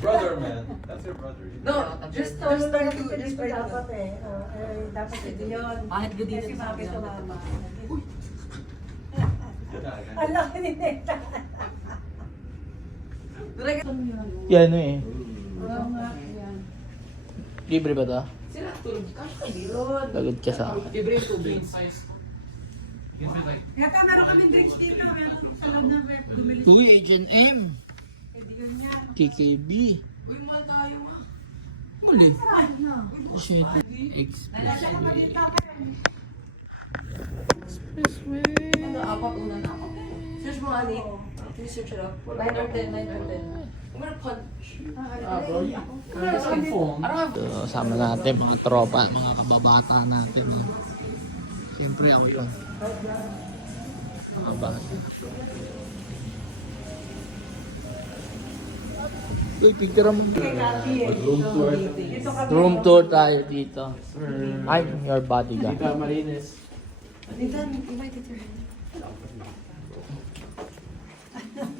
Brother, man. That's your brother. No, just Tapos try talaga to hindi just ko try dapat to. dapat ito yun. Kahit good Kasi dito sa mami amin. tumama. Good night, guys. Ang laki ni Neta. Direct. Yan ano eh. Oo nga, yan. Libre ba to? Sila tulog ka. Yun. Lagod ka sa akin. Libre yung tubig. Yata meron kami drinks dito. Meron sa loob ng rep. Bumili. Uy, H&M. Eh, di yun yan. KKB. Uy, mahal tayo ah. Muli. Ano? Shit. Nalasya ka pa dito. Ano, apat una na ako. Search mo ani. Please search it up. 9 or 10, 9 or 10. I'm gonna punch. Bro, you can phone. I don't have. So, sama natin mga tropa, mga kababata natin. Siyempre ako yun. Mga bata. Uy, picture mo. Room tour. Dito kami. Room tour tayo dito. I'm your bodyguard. Tita Marines. Nathan, invited her.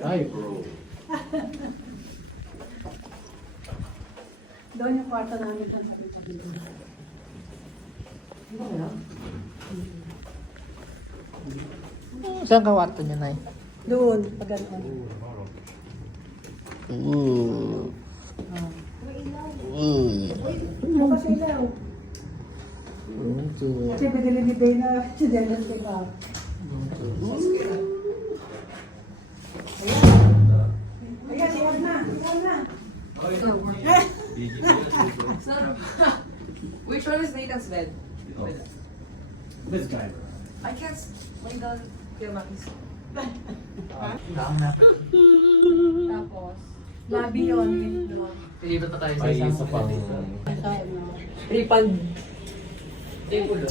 Hi, bro. Doon yung kwarto namin sa dito. Saan ka kwarto niya, Nay? Doon, pag ano. Ooh. Ooh. Bukas ilaw. Room tour. Kasi binili ni Dana, si Dana siya. Ayan, iwan na, iwan na. Sir, which one is Nathan's bed? This guy, bro. I can't lay down. Kaya makis. Tapos, Labi yun. pilipat pa tayo sa May isang isa pang... Refund. Table.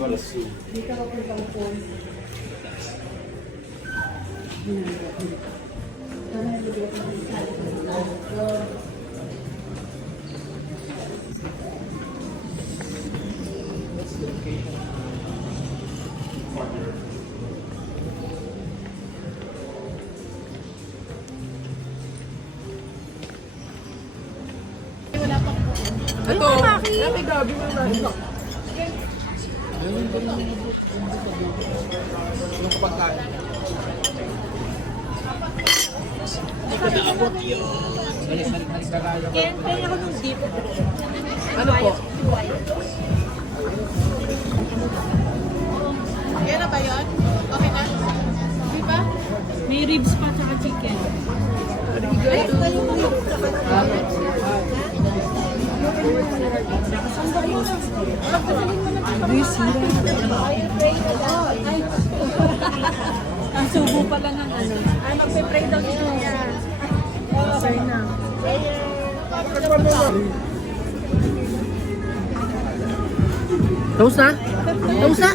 Got a suit. Hindi ka mapunta ng phone. Ito, grabe gabi mo na. Ano po? Yan na ba yun? Okay na? Di ba? May ribs pa tsaka chicken. Ang subo pala ng ano. Ay, magpe-pray daw ito yan. Okay na. Tapos na? Tapos na?